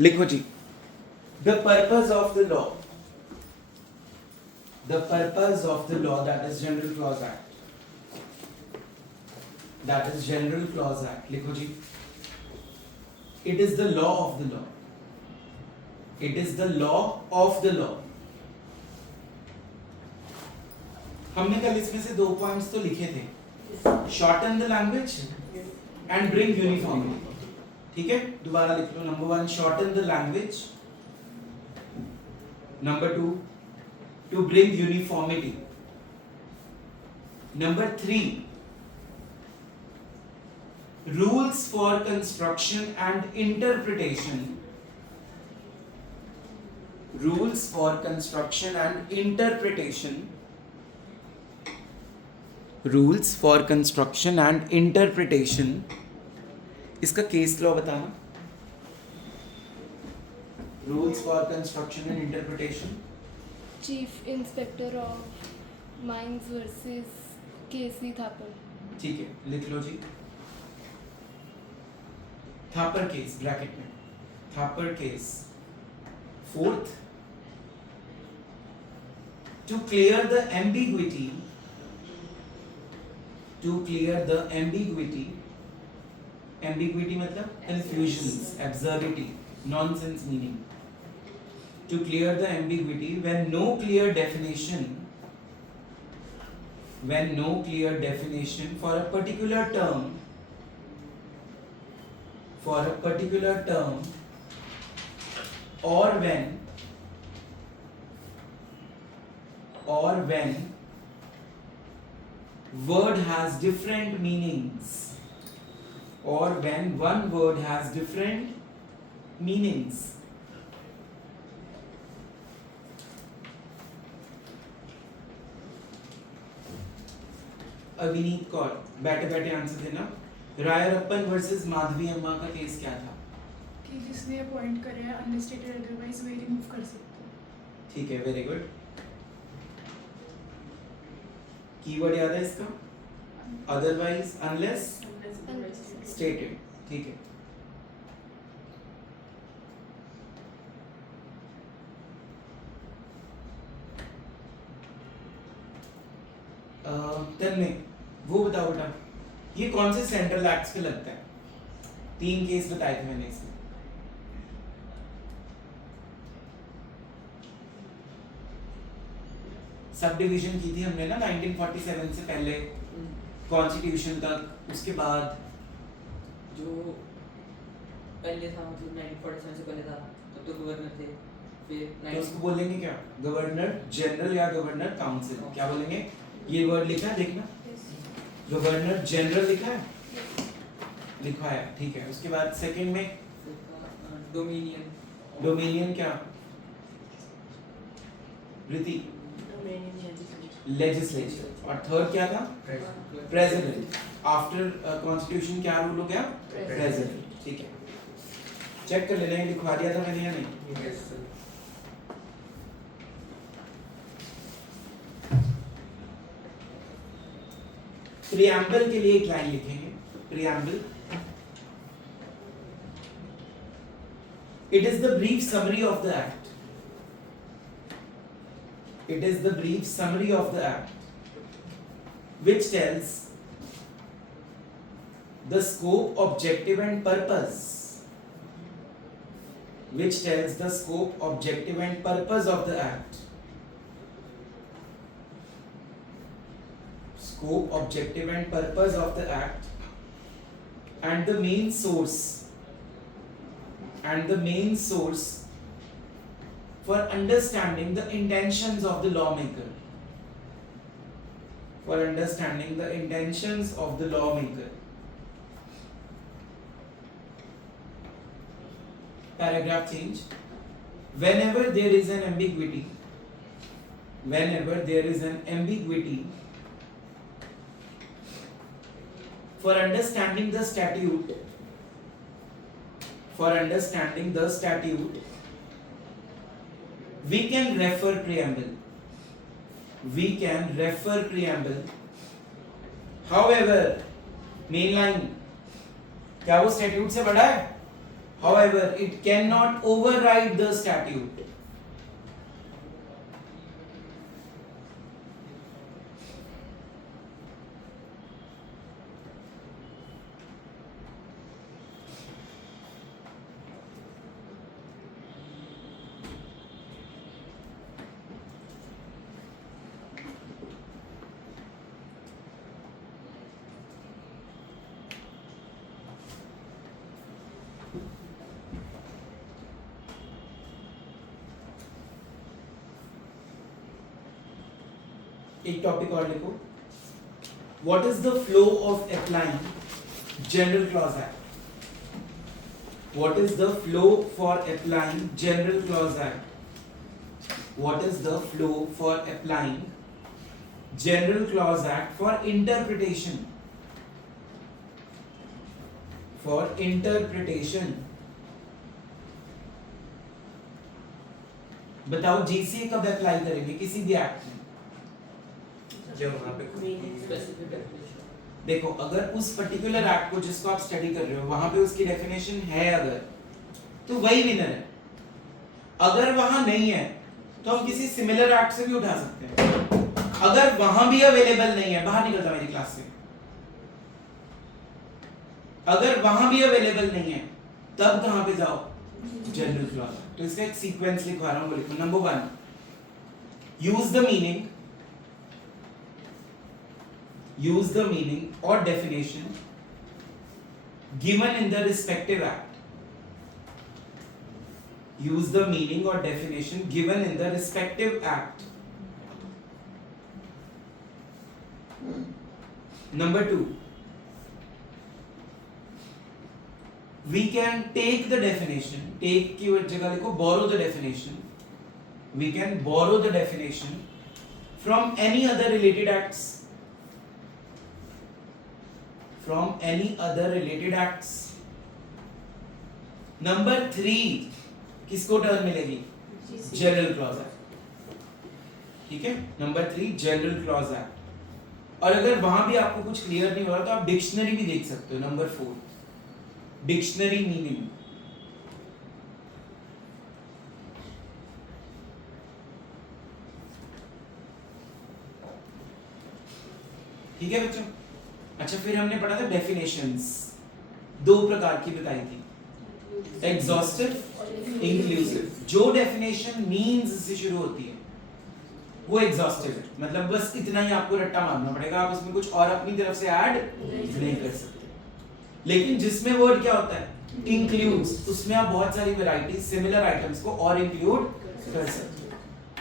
लिखो जी, the purpose of the law, the purpose of the law, that is General Clause Act, that is General Clause Act. लिखो जी, it is the law of the law, it is the law of the law. हमने कल इसमें से 2 points तो लिखे थे, shorten the language and bring uniformity. ठीक है, दोबारा लिख लो. Number 1, shorten the language. Number 2, to bring uniformity. Number 3, rules for construction and interpretation. Rules for construction and interpretation. Rules for construction and interpretation. इसका case law बताना. Rules for construction and interpretation. Chief Inspector of Mines versus KC Thapar. ठीक है, लिख लो जी. Thapar case bracket में, Thapar case. 4th, to clear the ambiguity, to clear the ambiguity, ambiguity मतलब confusions, absurdity, nonsense meaning. To clear the ambiguity when no clear definition, when no clear definition for a particular term, for a particular term, or when word has different meanings, or when one word has different meanings. Avneet Kaur, बैठे बैठे answer देना. रायरप्पन versus Madhavi अम्मा का case क्या था? कि जिसने appoint करे हैं अनस्टेटेड अदरवाइज वे रिमूव कर सकते हैं. ठीक है, वेरी गुड. कीवर्ड याद है इसका? Otherwise, unless, stated. ठीक है. तन्ने, वो बताओ बेटा, ये कौन से सेंट्रल एक्ट्स पे लगता है? 3 केस बताए थे मैंने इसमें. सब डिवीजन की थी हमने ना 1947 से पहले कॉन्स्टिट्यूशन तक. उसके बाद जो पहले था, मतलब 1947 से पहले था, तब तो गवर्नर थे. फिर तो उसको बोलेंगे क्या? गवर्नर जनरल या गवर्नर काउंसिल. क्या बोलेंगे? ये वर्ड लिखा है, देखना. गवर्नर जनरल लिखा है, लिखा है. ठीक है. उसके बाद सेकंड में डोमिनियन. डोमिनियन क्या? रीति, लेजिस्लेचर. और थर्ड क्या था? प्रेसिडेंट. आफ्टर कॉन्स्टिट्यूशन क्या रूल हो गया? प्रेसिडेंट. ठीक है. चेक कर लेना, लिखवा दिया था मैंने या नहीं? प्रियम्बल के लिए एक लाइन लिखेंगे. Preamble, it is the brief summary of the act. It is the brief summary of the act which tells the scope, objective and purpose, which tells the scope, objective and purpose of the act. Scope, objective and purpose of the act, and the main source, and the main source for understanding the intentions of the lawmaker, for understanding the intentions of the lawmaker. Paragraph change. Whenever there is an ambiguity, whenever there is an ambiguity, for understanding the statute, for understanding the statute, we can refer preamble. We can refer preamble. However, main line क्या वो statute से बड़ा है? However, it cannot override the statute. एक topic और लिखो. What is the flow of applying General Clause Act? What is the flow for applying General Clause Act? What is the flow for applying General Clause Act for interpretation? For interpretation. बताओ GCA कब apply करेंगे किसी भी act में? जब वहाँ पे कोई स्पेसिफिक डेफिनेशन. देखो अगर उस पर्टिकुलर एक्ट को जिसको आप स्टडी कर रहे हो वहां पे उसकी डेफिनेशन है अगर तो वही विनर है. अगर वहां नहीं है तो हम किसी सिमिलर एक्ट से भी उठा सकते हैं. अगर वहां भी अवेलेबल नहीं है, बाहर निकलता मेरी क्लास से. अगर वहां भी अवेलेबल नहीं है तब कहां पे जाओ? General clause. तो इसका एक सीक्वेंस लिखवा रहा हूं, वो लिखो. Number 1, use the meaning or definition given in the respective act. Use the meaning or definition given in the respective act. Number 2, we can take the definition. Take की जगह लिखो borrow the definition. We can borrow the definition from any other related acts. From any other related acts. Number 3, किसको term मिलेगी? General clause act. ठीक है. Number 3, general clause act. और अगर वहां भी आपको कुछ क्लियर नहीं हो रहा तो आप डिक्शनरी भी देख सकते हो. Number 4, dictionary meaning. ठीक है बच्चों. अच्छा, फिर हमने पढ़ा था डेफिनेशंस. 2 प्रकार की बताई थी, एग्जॉस्टिव, इंक्लूसिव. जो डेफिनेशन मींस से शुरू होती है वो एग्जॉस्टिव है. मतलब बस इतना ही आपको रट्टा मारना पड़ेगा, आप उसमें कुछ और अपनी तरफ से ऐड नहीं कर सकते. लेकिन जिसमें वर्ड क्या होता है? इंक्लूड्स. उसमें आप बहुत सारी वैरायटी सिमिलर आइटम्स को और इंक्लूड कर सकते हो.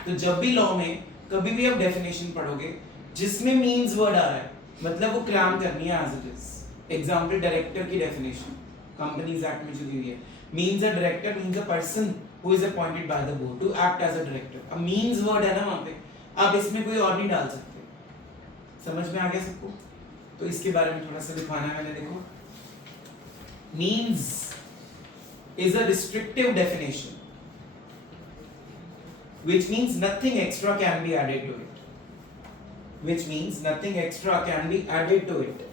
तो जब भी लॉ में कभी भी आप डेफिनेशन पढ़ोगे जिसमें मींस वर्ड आ रहा है मतलब वो क्लैम करनी है as it is. Example, director की डेफिनेशन कंपनीज एक्ट में जो दी हुई है. Means a director means a person who is appointed by the board to act as a director. अब मींस वर्ड है ना वहां पे, आप इसमें कोई और नहीं डाल सकते. समझ में आ गया सबको? तो इसके बारे में थोड़ा सा लिखवाना है मैंने. देखो, means is a restrictive definition which means nothing extra can be added to it. Which means nothing extra can be added to it.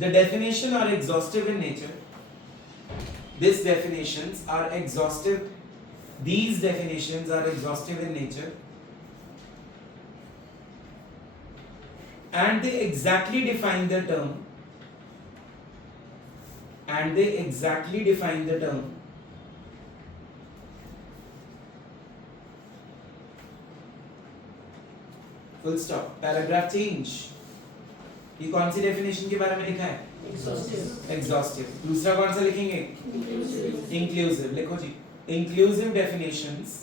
The definition are exhaustive in nature. These definitions are exhaustive. These definitions are exhaustive in nature. And they exactly define the term. And they exactly define the term. Full stop. Paragraph change. ये कौन सी definition के बारे में लिखा है? Exhaustive. दूसरा कौन सा लिखेंगे? इंक्लूसिव. लिखो जी. Inclusive definitions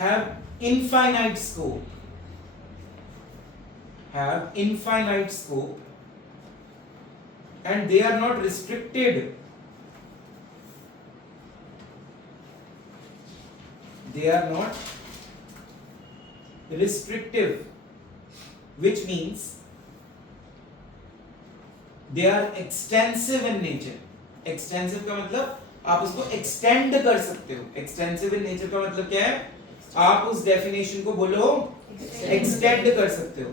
have infinite scope. Have infinite scope and they are not restricted. They are not restrictive, which means they are extensive in nature. Extensive का मतलब आप उसको एक्सटेंड कर सकते हो। एक्सटेंसिव इन नेचर का मतलब क्या है? आप उस डेफिनेशन को बोलो एक्सटेंड कर सकते हो।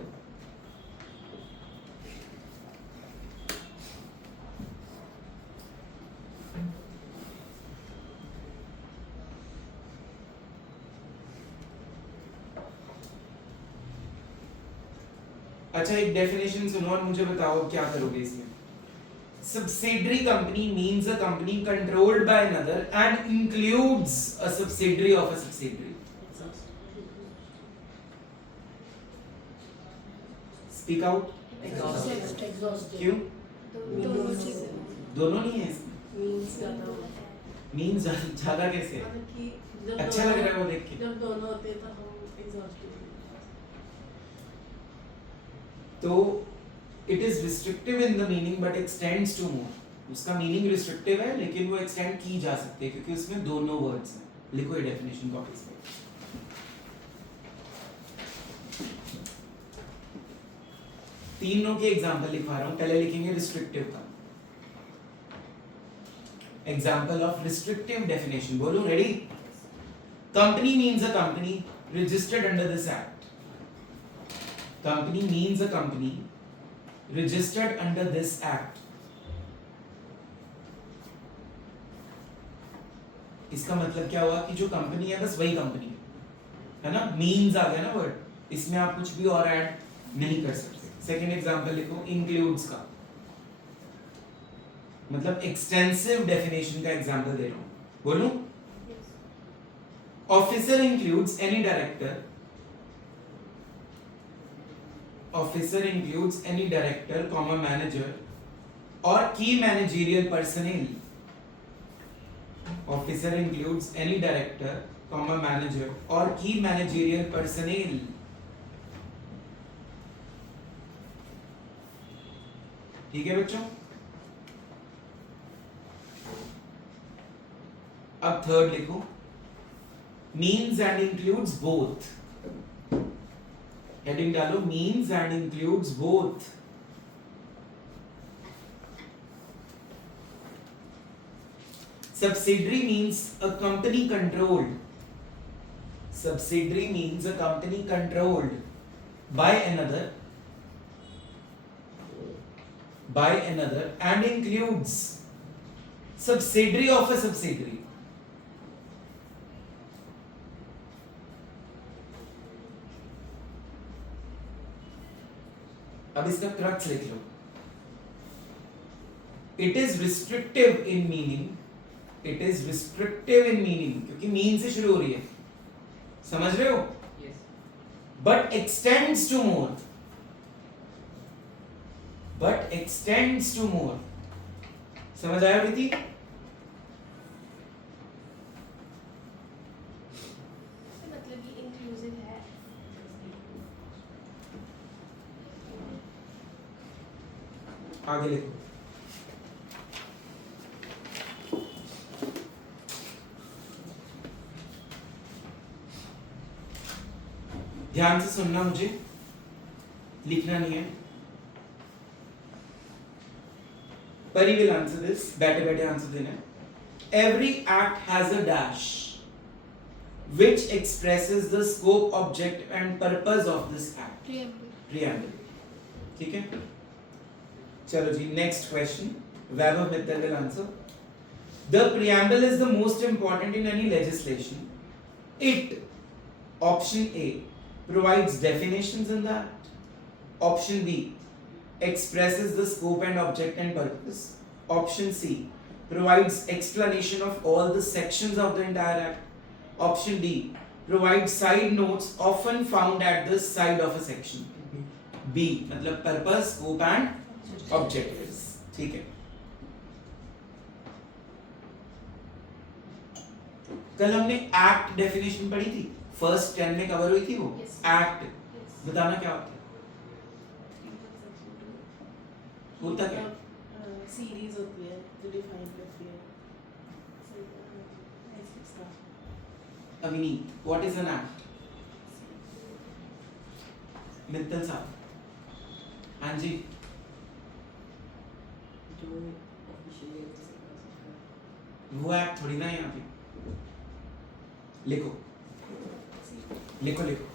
अच्छा, एक डेफिनेशन सुनो और मुझे बताओ क्या करोगे इसमें। Subsidiary company means a company controlled by another and includes a subsidiary of a subsidiary. Speak out. क्यों? दोनों चीजें दोनों नहीं है इसमें। मीन्स ज्यादा कैसे है? अच्छा लग रहा है वो देख के। जब दोनों होते हैं तो हम एग्जॉस्टेड तो it is restrictive in the meaning but extends to more. उसका मीनिंग रिस्ट्रिक्टिव है लेकिन वो एक्सटेंड की जा सकती है क्योंकि उसमें दोनों वर्ड्स हैं। लिखो ये डेफिनेशन कॉपीज पे। तीनों के एग्जांपल लिखवा रहा हूं। पहले लिखेंगे रिस्ट्रिक्टिव का एग्जांपल ऑफ रिस्ट्रिक्टिव डेफिनेशन। बोलो ready. Company means a company registered under this act. Company means a company registered under this act. इसका मतलब क्या हुआ कि जो कंपनी है बस वही कंपनी है ना। मीन्स आ गया ना वर्ड, इसमें आप कुछ भी और ऐड नहीं कर सकते। सेकेंड एग्जांपल लिखो इंक्लूड्स का, मतलब एक्सटेंसिव डेफिनेशन का एग्जांपल दे रहा हूं। बोलूं? Officer includes any director. Officer includes any director, comma manager or key managerial personnel. Officer includes any director, comma manager or key managerial personnel. ठीक है बच्चों? अब थर्ड लिखो means and includes both. Heading डालो means and includes both. Subsidiary means a company controlled. Subsidiary means a company controlled by another and includes subsidiary of a subsidiary. अब इसका crux लिख लो। It is restrictive in meaning, it is restrictive in meaning क्योंकि mean से शुरू हो रही है, समझ रहे हो? Yes. But extends to more, but extends to more. समझ आया प्रीति? मतलब ये इंक्लूसिव है। आगे लिखो। ध्यान से सुनना, मुझे लिखना नहीं है। परी विल आंसर दिस, बैठे बैठे आंसर देना है। Every act has a dash which expresses the scope, object and purpose of this act. Preamble. ठीक है? चलो जी, next question. Vaibhav Mittal will answer. The preamble is the most important in any legislation. It, option A, provides definitions in the act. Option B, expresses the scope and object and purpose. Option C, provides explanation of all the sections of the entire act. Option D, provides side notes often found at the side of a section. B, मतलब purpose, scope and objectives. ठीक है। कल हमने act definition पढ़ी थी, first 10 में cover हुई थी वो। Yes. एक्ट बताना क्या होता है? होता क्या? सीरीज होती है जो डिफाइन करती है। Amini, what is an act? Mittal साहब। हाँ जी। जो ऑफिशियली वो एक्ट थोड़ी ना है यहाँ पे। लिखो लिखो लिखो।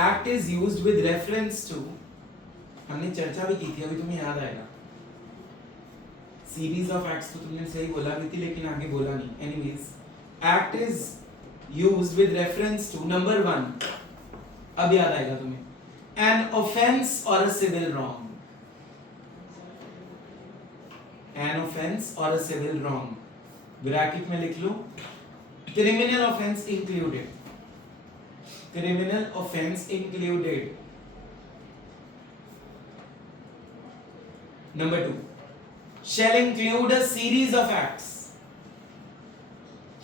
Act is used with reference to, हमने चर्चा भी की थी, अभी तुम्हें याद आएगा। सीरीज ऑफ एक्ट्स तो तुमने सही बोला भी थी लेकिन आगे बोला नहीं। Anyways, act is used with reference to number 1, अब याद आएगा तुम्हें, an offence or a civil wrong. An offence or a civil wrong, bracket में लिख लो, criminal offence included, criminal offense included. Number 2, shall include a series of acts,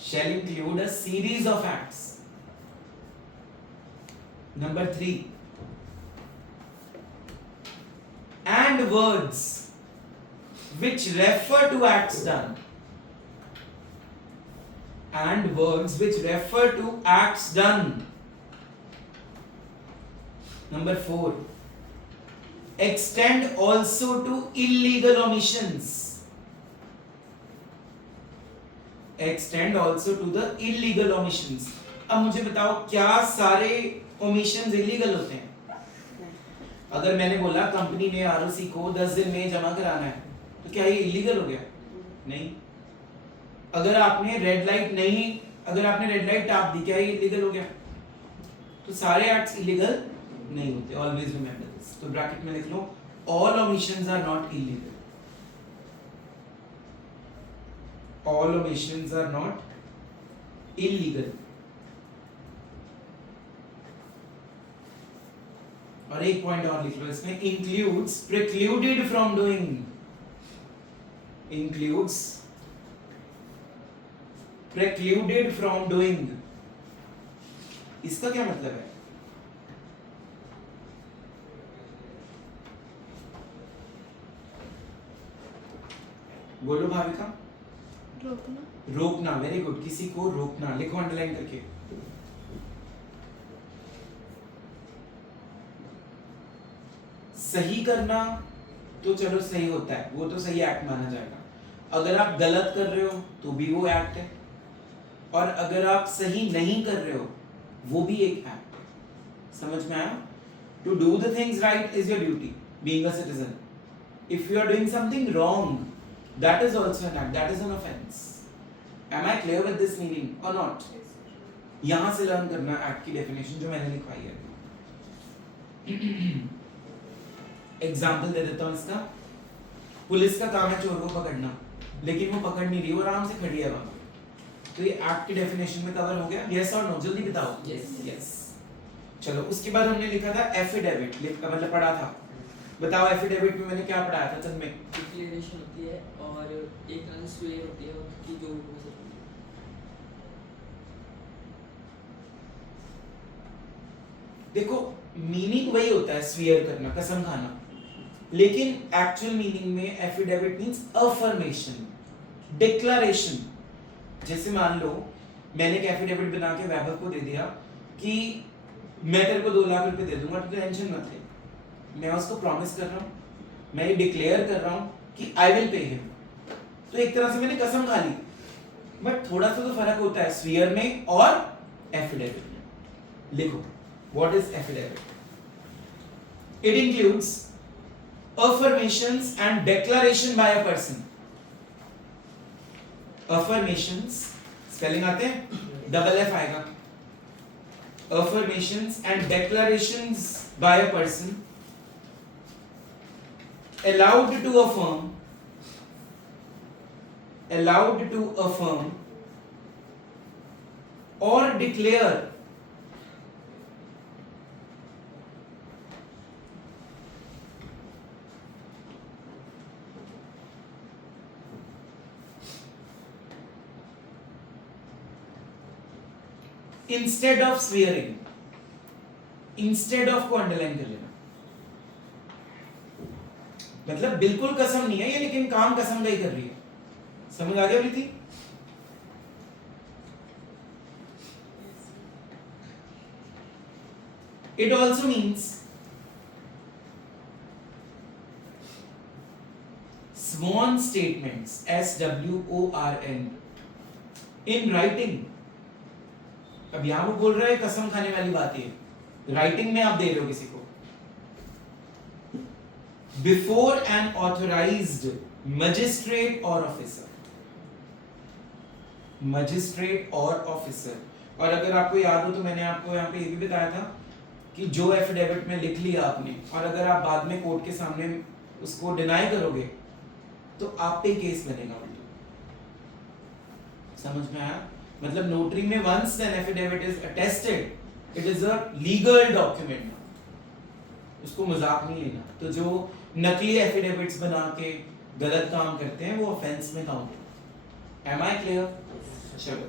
shall include a series of acts. Number 3, and words which refer to acts done, and words which refer to acts done. Number 4, extend also to illegal omissions, extend also to the illegal omissions. अब मुझे बताओ क्या सारे omissions illegal होते हैं? अगर मैंने बोला कंपनी ने आरओसी को 10 दिन में जमा कराना है तो क्या ये illegal हो गया? नहीं। अगर आपने रेड लाइट टाप दी, क्या ये illegal हो गया? तो सारे एक्ट्स illegal नहीं होते। Always remember this. तो ब्रैकेट में लिख लो, all omissions are not illegal, all omissions are not illegal. और एक पॉइंट और लिख लो इसमें, includes precluded from doing, includes precluded from doing. इसका क्या मतलब है? बोलो भाविका। रोकना। रोकना, वेरी गुड, किसी को रोकना। लिखो अंडरलाइन करके। सही करना तो चलो सही होता है, वो तो सही एक्ट माना जाएगा। अगर आप गलत कर रहे हो तो भी वो एक्ट है, और अगर आप सही नहीं कर रहे हो वो भी एक एक्ट है। समझ में आया? To do the things right is your duty being a citizen. If you are doing something wrong, that is also an act, that is an offense. Am I clear with this meaning or not? यहां से learn करना act की definition जो मैंने लिखवाई है। Example दे देता हूं इसका। पुलिस का काम है चोर को पकड़ना, लेकिन वो पकड़ नहीं रही, वो आराम से खड़ी है वहां। तो ये एक्ट की डेफिनेशन में कवर हो गया? यस और नो? जल्दी बताओ। यस। चलो, उसके बाद हमने लिखा था एफिडेविट, मतलब पढ़ा था। बताओ एफिडेविट में मैंने क्या पढ़ाया था? चंद में डिक्लेरेशन होती है और एक तरह से स्वेयर होती है कि जो हो सकती है। देखो, मीनिंग वही होता है, स्वीयर करना, कसम खाना, लेकिन एक्चुअल मीनिंग में एफिडेविट मींस अफर्मेशन, डिक्लेरेशन। जैसे मान लो मैंने एक एफिडेविट बना के वैभव को दे दिया कि मैं तेरे को 2 लाख रुपए दे दूंगा, तो टेंशन मत ले, मैं उसको प्रॉमिस कर रहा हूं, मैं ये डिक्लेयर कर रहा हूं कि आई विल पे हिम। तो एक तरह से मैंने कसम खा ली, बट थोड़ा सा तो फर्क होता है स्वीयर में और एफिडेविट में। लिखो, what is affidavit? It includes affirmations and declaration by a person. Affirmations, spelling आते हैं? double F आएगा। Affirmations and declarations by a person allowed to affirm or declare instead of swearing, instead of को underline कर लेना, मतलब बिल्कुल कसम नहीं है ये, लेकिन काम कसम का ही कर रही है। समझ आ गया थी? It also means sworn statements, SWORN, in writing. अब यहाँ वो बोल रहा है कसम खाने वाली बात है, राइटिंग में आप दे रहे हो किसी को, बिफोर एन ऑथराइज्ड मजिस्ट्रेट और ऑफिसर, मजिस्ट्रेट और ऑफिसर। और अगर आपको याद हो तो मैंने आपको यहाँ पे ये भी बताया था कि जो एफिडेविट में लिख लिया आपने और अगर आप बाद में कोर्ट के सामने उसको डिनाई करोगे तो आप पे केस बनेगा उल्टा। समझ में आया? मतलब नोटरी में once an affidavit is attested it is a legal document, उसको मजाक नहीं लेना। तो जो नकली एफिडेविट्स बना के गलत काम करते हैं वो ऑफेंस में काउंट है। Am I clear? चलो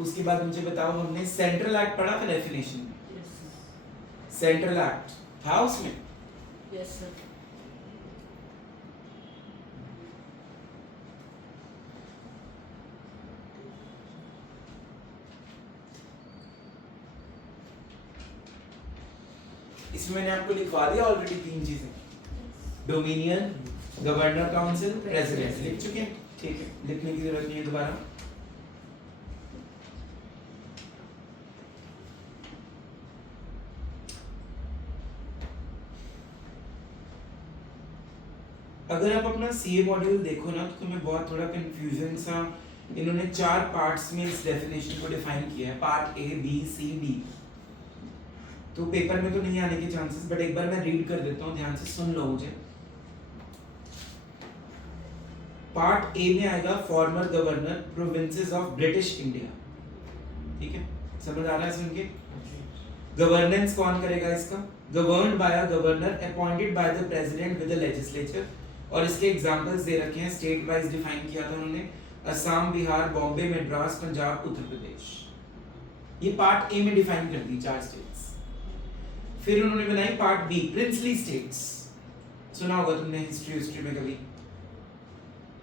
उसके बाद मुझे बताओ, हमने सेंट्रल एक्ट पढ़ा था डेफिनेशन में, सेंट्रल एक्ट था उसमें? Yes sir. इसमें मैंने आपको लिखवा दिया ऑलरेडी तीन चीजें, डोमिनियन, गवर्नर काउंसिल, प्रेसिडेंट, लिख चुके हैं? ठीक है, लिखने की जरूरत नहीं है दोबारा। अगर आप अपना सीए मॉड्यूल देखो ना तो तुम्हें बहुत थोड़ा कंफ्यूजन सा, इन्होंने 4 पार्ट्स में इस डेफिनेशन को डिफाइन किया है, part A B C D. तो पेपर में तो नहीं आने के चांसेस, बट एक बार मैं रीड कर देता हूँ, ध्यान से सुन लो मुझे। पार्ट ए में आएगा former governor provinces of British India, ठीक है? समझ आ रहा है सुन के? गवर्नेंस कौन करेगा इसका? Governed bye a governor appointed by the president with the legislature. और इसके एग्जांपल्स दे रखे हैं, स्टेट वाइज डिफाइन किया था उन्होंने, असम, बिहार, बॉम्बे, मद्रास, पंजाब, उत्तर प्रदेश। ये पार्ट ए में डिफाइन कर दी 4 स्टेट्स। फिर उन्होंने बनाई पार्ट बी, प्रिंसली स्टेट्स। सुना होगा तुमने हिस्ट्री में कभी।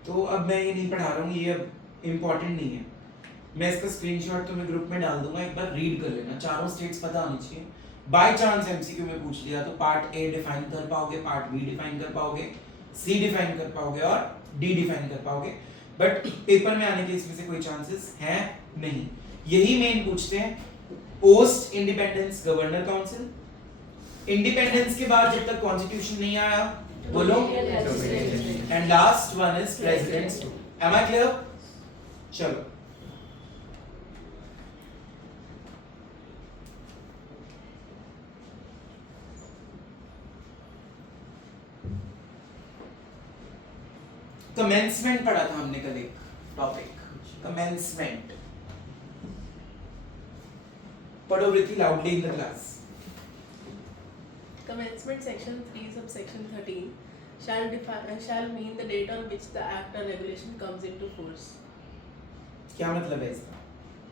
तो अब मैं ये नहीं पढ़ा रहा हूँ, ये अब इम्पोर्टेंट नहीं है। मैं इसका स्क्रीनशॉट तुम्हें ग्रुप में डाल दूंगा, एक बार रीड कर लेना, चारों स्टेट्स पता होनी चाहिए। बाय चांस एमसीक्यू में पूछ लिया तो पार्ट ए डिफाइन कर पाओगे, पार्ट बी डिफाइन कर पाओगे, सी डिफाइन कर पाओगे और डी डिफाइन कर पाओगे, बट पेपर में आने के इसमें से कोई चांसेस है नहीं। यही मेन पूछते हैं, post independence governor council, independence के बाद जब तक कॉन्स्टिट्यूशन नहीं आया बोलो, and last one is presidents. Am I clear? चलो कमेंसमेंट पढ़ा था हमने कल, एक टॉपिक कमेंसमेंट। पढ़ो Vritti loudly in the class. Commencement section 3 subsection 13 shall mean the date on which the act or regulation comes into force. क्या मतलब है इसका?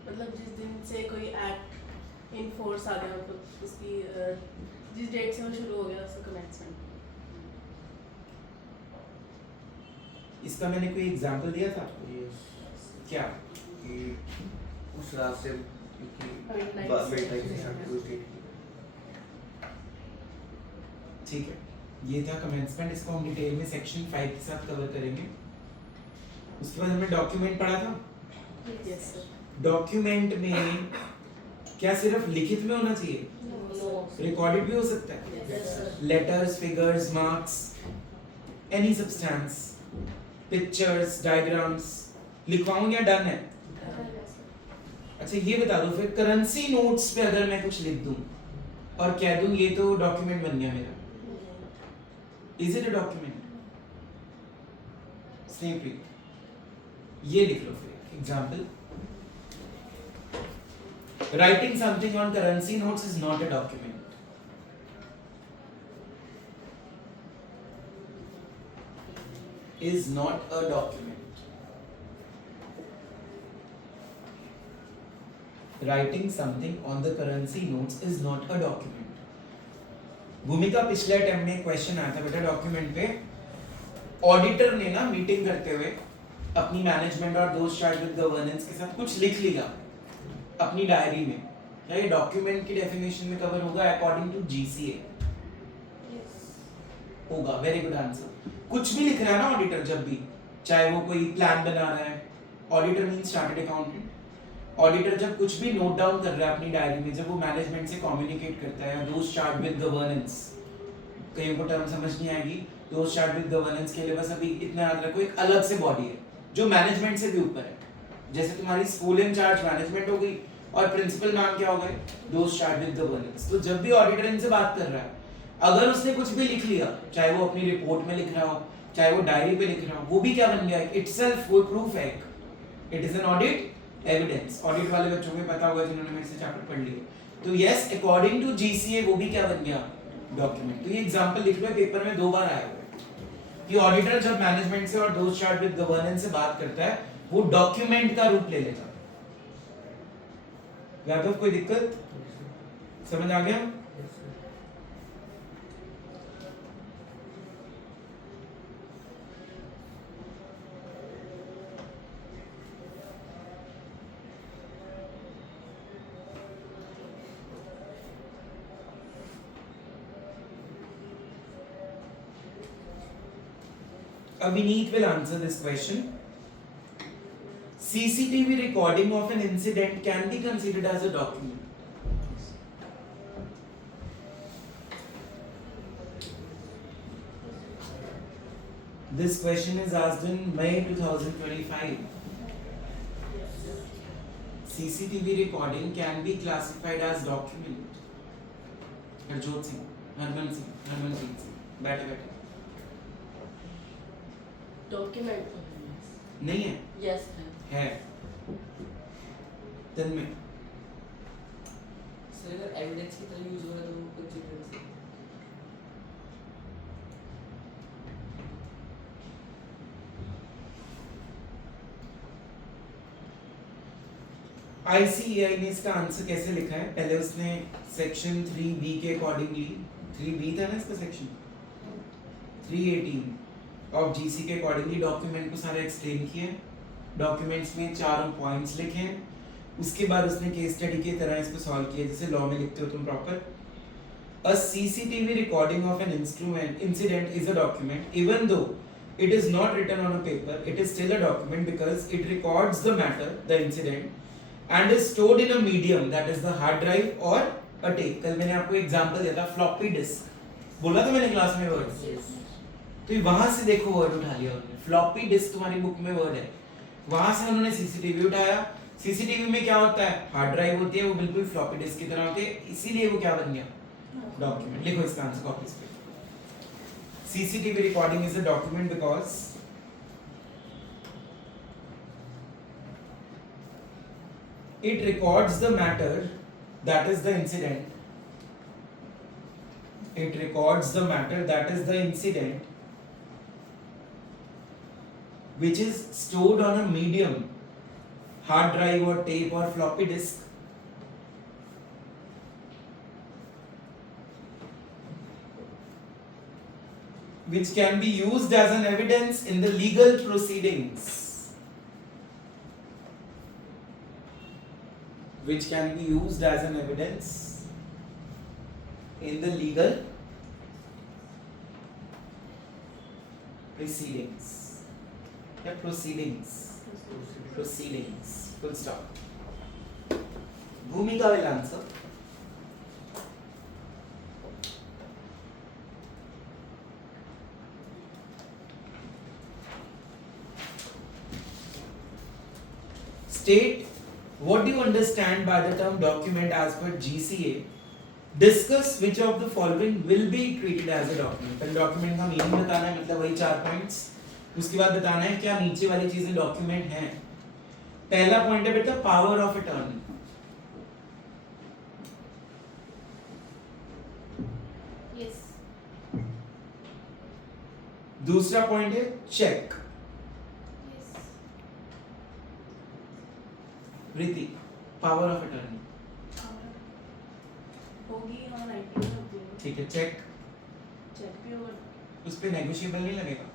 मतलब जिस दिन से कोई एक्ट इन फोर्स आ गया, मतलब उसकी जिस डेट से वो शुरू हो गया उसका कमेंसमेंट। इसका मैंने कोई एग्जांपल दिया था? क्या? कि उस रात से ठीक है, ये था कमेंसमेंट। इसको हम डिटेल में सेक्शन 5 के साथ कवर करेंगे। उसके बाद हमने डॉक्यूमेंट पढ़ा था। Yes sir. डॉक्यूमेंट में क्या सिर्फ लिखित में होना चाहिए? रिकॉर्डेड भी हो सकता है। Yes sir. Letters, figures, marks, any substance, pictures, diagrams लिखवाऊं या डन है? अच्छा ये बता दो फिर, करेंसी नोट्स पे अगर मैं कुछ लिख दूं और कह दूं ये तो डॉक्यूमेंट बन गया मेरा, इज इट अ डॉक्यूमेंट? स्नेहप्रीत, ये लिख लो फिर example, writing something on currency notes is not a document. Is not a document. Writing something on the currency notes is not a document. भूमिका पिछले अटेम्प्ट में क्वेश्चन आया था बेटा डॉक्यूमेंट पे, ऑडिटर ने ना मीटिंग करते हुए अपनी मैनेजमेंट और दोस्त चार्ज विद गवर्नेंस के साथ कुछ लिख लिया अपनी डायरी में, क्या ये डॉक्यूमेंट की डेफिनेशन में कवर होगा अकॉर्डिंग टू जीसीए? होगा। Very good answer. कुछ भी लिख रहा है ना ऑडिटर जब भी, चाहे वो कोई प्लान बना रहा है, auditor means chartered accountant, auditor जब कुछ भी नोट डाउन कर रहा है अपनी डायरी में, जब वो मैनेजमेंट से कम्युनिकेट करता है, दोस्त चार्ट विद गवर्नेंस, कहीं को टर्म समझ नहीं आएगी, दोस्त चार्ट विद गवर्नेंस के लिए बस अभी इतना याद रखो, एक अलग से बॉडी है जो मैनेजमेंट से भी ऊपर है। जैसे तुम्हारी स्कूल इंचार्ज मैनेजमेंट हो गई और प्रिंसिपल नाम क्या हो गए, दोस्त चार्ट विद गवर्नेंस। तो जब भी ऑडिटर इनसे बात कर रहा है, अगर उसने कुछ भी लिख लिया, चाहे वो अपनी रिपोर्ट में लिख रहा हो, चाहे वो डायरी पे लिख रहा हो, वो भी क्या बन गया, इटसेल्फ वो प्रूफ है, it is an audit evidence. Audit वाले बच्चों को पता होगा जिन्होंने मेरे से चैप्टर पढ़ लिए। तो यस, अकॉर्डिंग टू जीसीए वो भी क्या बन गया, डॉक्यूमेंट। तो ये एग्जांपल लिख लो, पेपर में 2 बार आया हुआ है कि ऑडिटर जब मैनेजमेंट से और दोस्त चार्ट विद गवर्नेंस से बात करता है, वो डॉक्यूमेंट का रूप ले लेता है। यादव कोई दिक्कत, समझ आ गया? Avineet will answer this question. CCTV recording of an incident can be considered as a document. This question is asked in May 2025. CCTV recording can be classified as document. Harjot Singh, Harmanpreet Singh, बैठे डॉक्यूमेंट नहीं है, यस है तन्मय। Sir अगर evidence की तरह use हो रहा है तो वो कंसीडर कर सकते हैं। ICAI ने इसका आंसर कैसे लिखा है, पहले उसने सेक्शन 3B के अकॉर्डिंगली, 3B था ना इसका सेक्शन, 318 ऑफ जीसी के अकॉर्डिंगली डॉक्यूमेंट को सारा एक्सप्लेन किया, डॉक्यूमेंट्स में 4 पॉइंट्स लिखे हैं, उसके बाद उसने केस स्टडी की तरह इसको सॉल्व किया जैसे लॉ में लिखते हो तुम proper. A CCTV recording of an incident is a document even though it is not written on a paper, it is still a document because it records the matter, the incident and is stored in a medium that is the hard drive or a tape। कल मैंने आपको example दिया था floppy disk, बोला था मैंने class में word, तो वहां से देखो वर्ड उठा लिया उन्होंने, फ्लॉपी डिस्क तुम्हारी बुक में वर्ड है, वहां से उन्होंने सीसीटीवी उठाया। सीसीटीवी में क्या होता है, हार्ड ड्राइव होती है, वो बिल्कुल फ्लॉपी डिस्क की तरह होती है, इसीलिए वो क्या बन गया, डॉक्यूमेंट। लिखो इसका आंसर कॉपी पे, CCTV recording is a document because it records the matter, that is the incident, it records the matter, that is the incident which is stored on a medium, hard drive or tape or floppy disk, which can be used as an evidence in the legal proceedings, which can be used as an evidence in the legal proceedings, yeah, proceedings, full stop. Bhumika will answer. State what do you understand by the term document as per GCA. Discuss which of the following will be treated as a document. पहले document का meaning बताना है, मतलब वही 4 points, उसके बाद बताना है क्या नीचे वाली चीजें डॉक्यूमेंट हैं। पहला पॉइंट है बेटा पावर ऑफ अटॉर्नी, यस। दूसरा पॉइंट है cheque, Preeti power of attorney होगी, हाँ 90 में होती है। ठीक है, चेक चेक भी होगा, उस पे नेगोशिएबल नहीं लगेगा।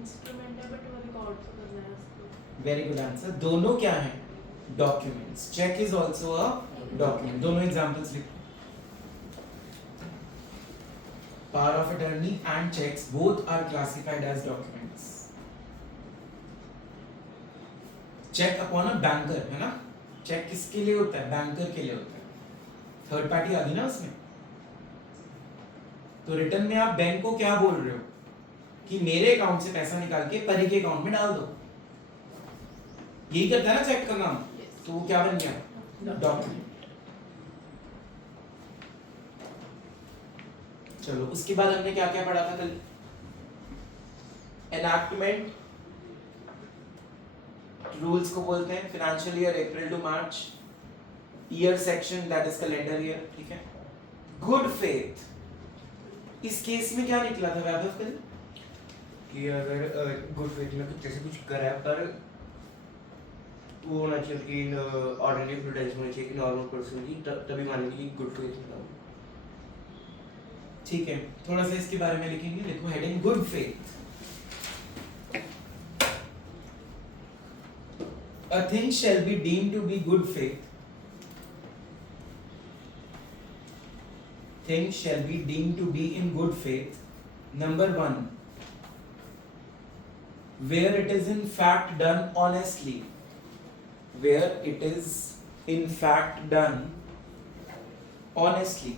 इंस्ट्रूमेंट है बट वो रिकॉर्ड तो करना है उसको। Very good answer. दोनों क्या है, documents. Check is also a document. दोनों examples लिखो. Power of attorney and checks both are classified as documents. Check upon a banker है ना? Check किसके लिए होता है? Banker के लिए होता है. Third party आ गई ना उसमें. तो रिटर्न में आप बैंक को क्या बोल रहे हो कि मेरे अकाउंट से पैसा निकाल के परी के अकाउंट में डाल दो. यही करता है ना चेक का काम. तो वो क्या बन गया? डॉक्यूमेंट. चलो उसके बाद हमने क्या क्या पढ़ा था कल? एनैक्टमेंट रूल्स को बोलते हैं financial year April to March. Year section that is calendar year. ठीक है. गुड फेथ, इस केस में क्या निकला था वैभव कल? कि अगर गुड फेथ में कुछ जैसे कुछ करा है पर वो होना चाहिए कि ऑर्डिनरी प्रोटेक्शन होनी चाहिए कि नॉर्मल पर्सन की तभी मानेंगे कि गुड फेथ था. ठीक है, थोड़ा सा इसके बारे में लिखेंगे. देखो heading good faith. A thing shall be deemed to be good faith. Things shall be deemed to be in good faith. Number 1, where it is in fact done honestly. Where it is in fact done honestly.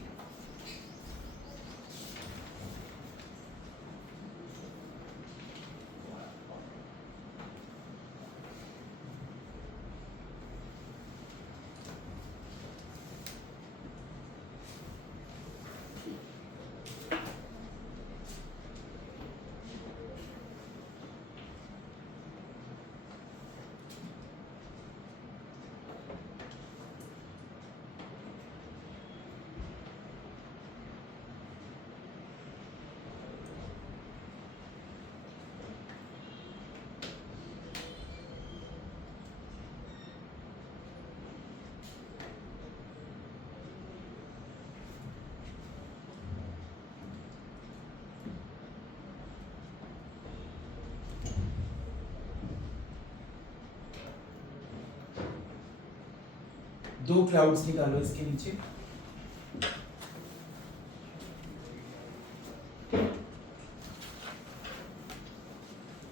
दो clouds निकालो इसके नीचे.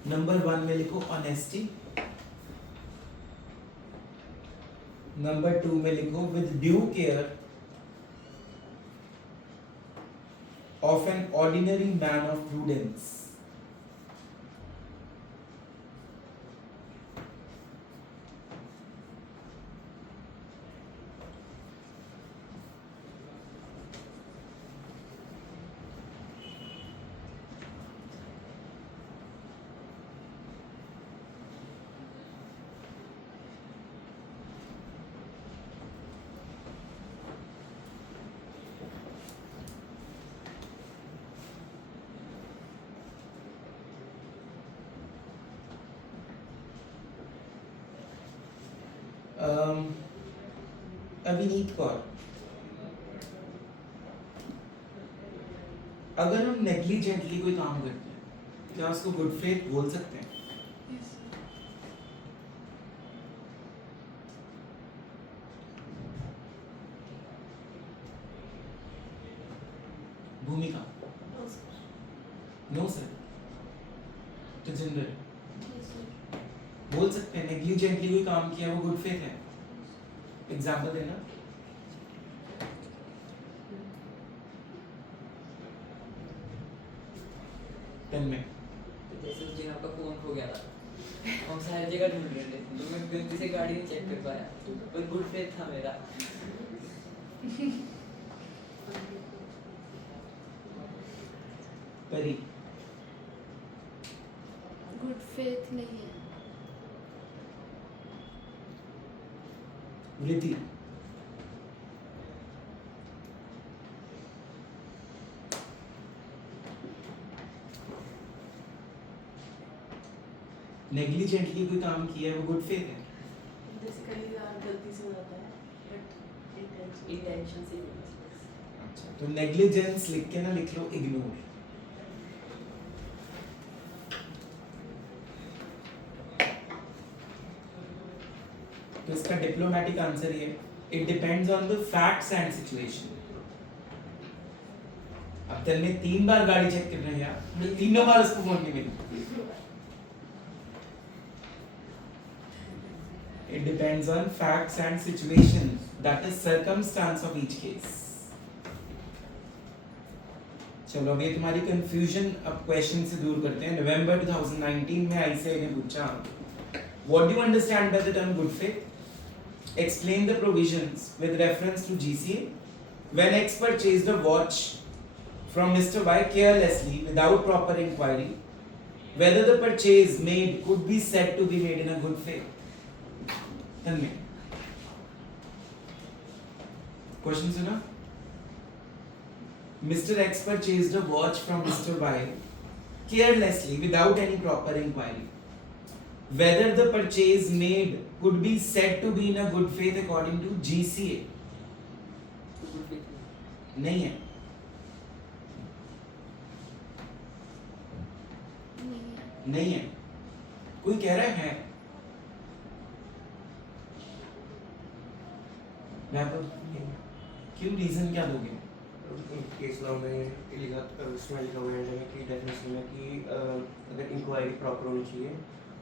Number 1 में लिखो honesty. Number 2 में लिखो with due care of an ordinary man of prudence. Avneet Kaur, अगर हम नेग्लिजेंटली कोई काम करते हैं क्या उसको गुड फेथ बोल सकते हैं? Yes. भूमिका नो सर. तजिंदर बोल सकते हैं नेग्लिजेंटली कोई काम किया वो गुड फेथ है. एग्जाम्पल देना. पेन में. तो जैसे उस दिन आपका फोन खो गया था, हम सारी जगह ढूंढ रहे थे, तो मैं गलती से गाड़ी नहीं चेक कर पाया, पर गुड फेथ था मेरा. परी गुड फेथ नहीं है. वृद्धि नेग्लिजेंटली कोई काम किया है वो गुड फेथ है. बेसिकली गलती से हो जाता है बट इंटेंशन से नहीं. अच्छा तो नेग्लिजेंस लिख के ना लिख लो इग्नोर. तो इसका डिप्लोमेटिक आंसर ये it depends on the facts and situation. अब तक ने 3 बार गाड़ी चेक कर रहे हैं यार, तीनों बार उसको फोन नहीं मिली। It depends on facts and situation, that is circumstance of each case. चलो अब ये तुम्हारी कंफ्यूजन अब क्वेश्चन से दूर करते हैं। नवंबर 2019 में आईसीएआई ने पूछा What do you understand by the term good faith? Explain the provisions with reference to GCA. When X purchased a watch from Mr. Y carelessly without proper inquiry, whether the purchase made could be said to be made in a good faith. Tell me. Question सुना? Mr. X purchased a watch from Mr. Y carelessly without any proper inquiry. Whether the purchase made could be said to be in a good faith according to GCA. Good faith नहीं है। नहीं है। कोई कह रहा है? मैं तो क्यों रीजन क्या दोगे? केस लॉ में लिखा उसमें लिखा हुआ है कि डेफिनेशन में कि अगर इंक्वायरी प्रॉपर होनी चाहिए,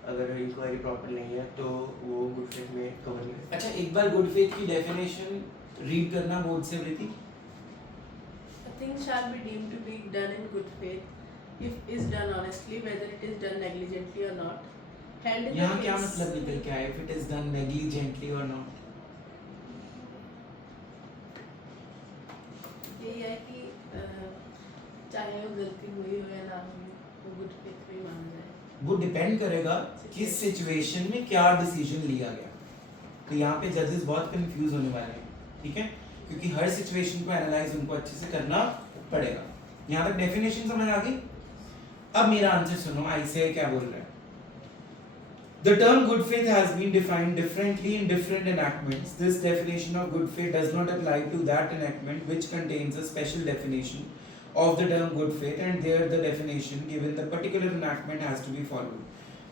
अगर इंक्वायरी प्रॉपर नहीं है तो वो गुड फेथ में कवर नहीं है। अच्छा एक बार गुड फेथ की डेफिनेशन रीड करना बोर्ड से वृत्ति। A thing shall be deemed to be done in good faith if is done honestly, whether it is done negligently or not. And in the यहाँ क्या case- मतलब निकल के आया? If it is done negligently or not? यही है कि चाहे वो गलती हुई हो या ना हुई, वो गुड फेथ में ही माना जाए। वो डिपेंड करेगा किस सिचुएशन में क्या डिसीजन लिया गया। तो यहाँ पे जजेस बहुत कंफ्यूज होने वाले हैं, ठीक है? क्योंकि हर सिचुएशन को एनालाइज उनको अच्छे से करना पड़ेगा। यहाँ तक डेफिनेशन समझ आ गई? अब मेरा आंसर सुनो, आईसीएआई क्या बोल रहा है। The term good faith has been defined differently in different enactments. This definition of good faith does not apply to that enactment which contains a special definition of the term good faith, and there the definition given the particular enactment has to be followed.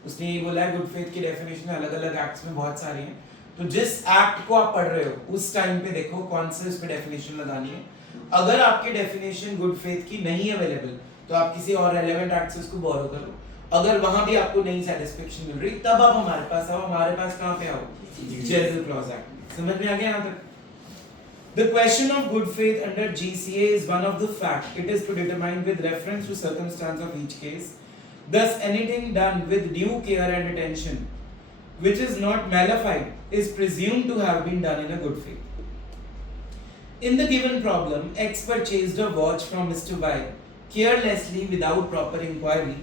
उसने ये बोला है good faith की definition अलग-अलग acts में बहुत सारी हैं, तो जिस एक्ट को आप पढ़ रहे हो उस टाइम पे देखो कौन से उस पे डेफिनेशन लगानी है। अगर आपकी डेफिनेशन गुड फेथ की नहीं अवेलेबल तो आप किसी और रेलेवेंट एक्ट से उसको बोरो करो। अगर वहां भी आपको नहीं सेटिस्फेक्शन मिल रही तब आप हमारे पास आओ। हमारे पास कहां पे आओ? General clause act. समझ में आ गया यहां तक? The question of good faith under GCA is one of the fact. It is to determine with reference to circumstance of each case. Thus, anything done with due care and attention, which is not malified, is presumed to have been done in a good faith. In the given problem, X purchased a watch from Mr. Y carelessly without proper inquiry.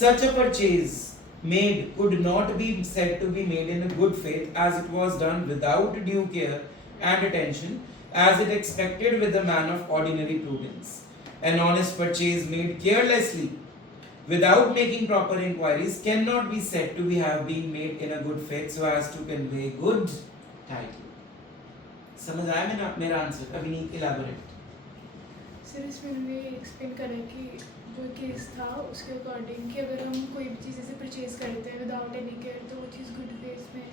Such a purchase made could not be said to be made in a good faith, as it was done without due care and attention, as it expected with a man of ordinary prudence. An honest purchase made carelessly without making proper inquiries cannot be said to have been made in a good faith so as to convey good title. समझ आया मेरा answer? अभिनीत elaborate. Sir इसमें उन्होंने explain करा कि जो case था उसके अकॉर्डिंग कि अगर हम कोई भी चीज़ ऐसे परचेज करते हैं विदाउट एनी केयर तो वो चीज़ गुड फेथ में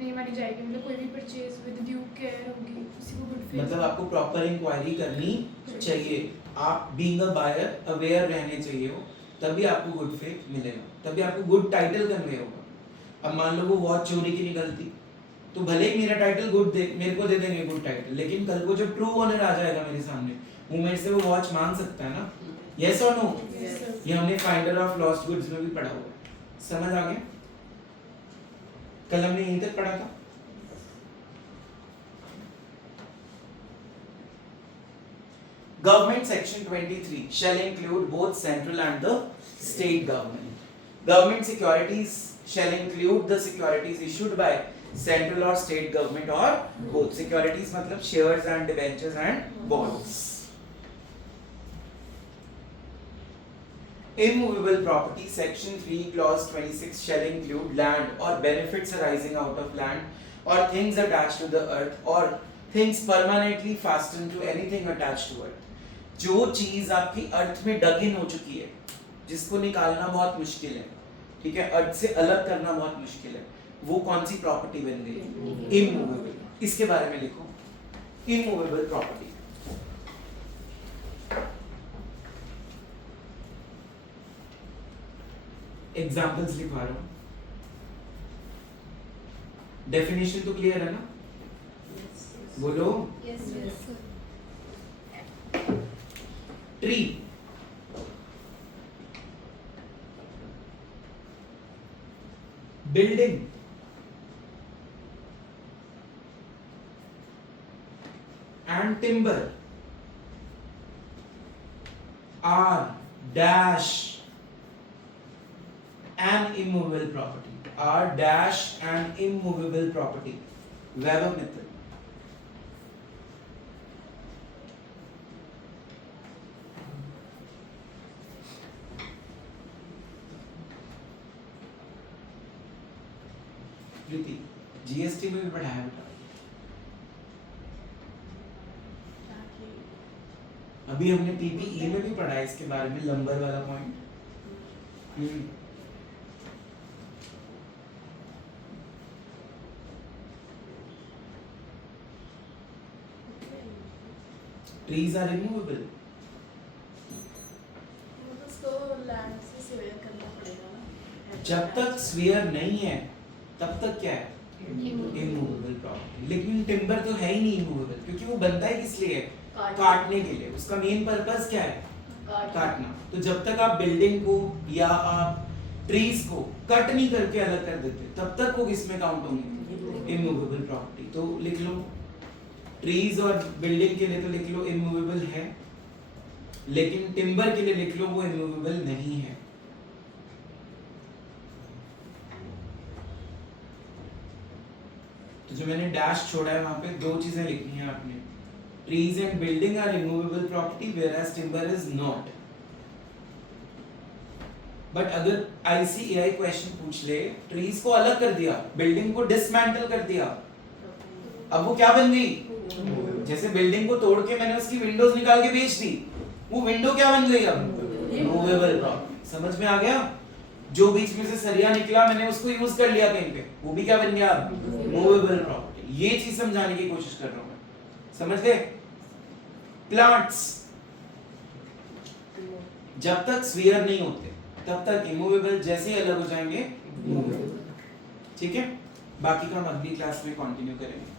नहीं मानी जाएगी। मतलब कोई भी परचेज विद ड्यू केयर होगी उसी को गुड फेथ। मतलब आपको प्रॉपर इंक्वायरी करनी चाहिए। आप बीइंग अ बायर अवेयर रहने चाहिए हो, तभी आपको गुड फेथ मिलेगा, तभी आपको गुड टाइटल कन्वे होगा। अब मान लो वो वॉच चोरी की निकलती तो भले ही मेरा टाइटल गुड दे, मेरे को दे देंगे गुड टाइटल, लेकिन कल को जब ट्रू ओनर आ जाएगा मेरे सामने वो मेरे से वो वॉच मांग सकता है ना। यस और नो? Yes, sir. ये हमने फाइंडर ऑफ लॉस्ट गुड्स में भी पढ़ा हुआ है। समझ आ गया? कल हमने यहीं तक पढ़ा था। Government Section 23 shall include both central and the state government. Government securities shall include the securities issued by central or state government or both. Securities मतलब shares and debentures and bonds. Immovable property section 3 clause 26 shall include land or benefits arising out of land or things attached to the earth or things permanently fastened to anything attached to earth. जो चीज आपकी अर्थ में डग इन हो चुकी है, जिसको निकालना बहुत मुश्किल है, ठीक है, अर्थ से अलग करना बहुत मुश्किल है, वो कौन सी प्रॉपर्टी बन गई? इमूवेबल। इसके बारे में लिखो, इमूवेबल प्रॉपर्टी। एग्जाम्पल्स लिखवा रहा हूं। डेफिनेशन तो क्लियर है ना? बोलो। Yes sir. Tree, building, and timber are dash an immovable property. Are dash an immovable property. Weber method. Preeti, GST में भी पढ़ाया बेटा। अभी हमने पीपीई में भी पढ़ा है इसके बारे में, लंबर वाला पॉइंट। Trees are removable. उसको लैंड से स्वेयर करना पड़ेगा ना। जब तक स्फीयर नहीं है तब तक क्या है? Immovable. Immovable property. लेकिन टिम्बर तो है ही नहीं इमूवेबल, क्योंकि वो बनता है किस लिए? काटने के लिए। उसका मेन पर्पस क्या है? काटना। तो जब तक आप बिल्डिंग को या आप ट्रीज को कट नहीं करके अलग कर देते, तब तक वो किसमें काउंट होंगे? Immovable property. तो लिख लो, ट्रीज और बिल्डिंग के लिए तो लिख लो इमूवेबल है, लेकिन टिम्बर के लिए लिख लो वो इमूवेबल नहीं है। तो जो मैंने डैश छोड़ा है वहां पे दो चीजें लिखनी है आपने। Trees and building are immovable property whereas timber is not. But अगर ICAI क्वेश्चन पूछ ले, ट्रीज को अलग कर दिया, बिल्डिंग को डिसमेंटल कर दिया, अब वो क्या बन गई? जैसे बिल्डिंग को तोड़ के मैंने उसकी विंडोज निकाल के बेच दी, वो विंडो क्या बन गई? अब मूवेबल प्रॉपर्टी। समझ में आ गया? जो बीच में से सरिया निकला मैंने उसको यूज कर लिया कहीं पे, वो भी क्या बन गया? Movable property. ये चीज समझाने की कोशिश कर रहा हूं मैं, समझ गए? प्लांट्स जब तक स्फीयर नहीं होते तब तक इमूवेबल, जैसे ही अलग हो जाएंगे मूवेबल। ठीक है, बाकी का हम अगली क्लास में कंटिन्यू करेंगे।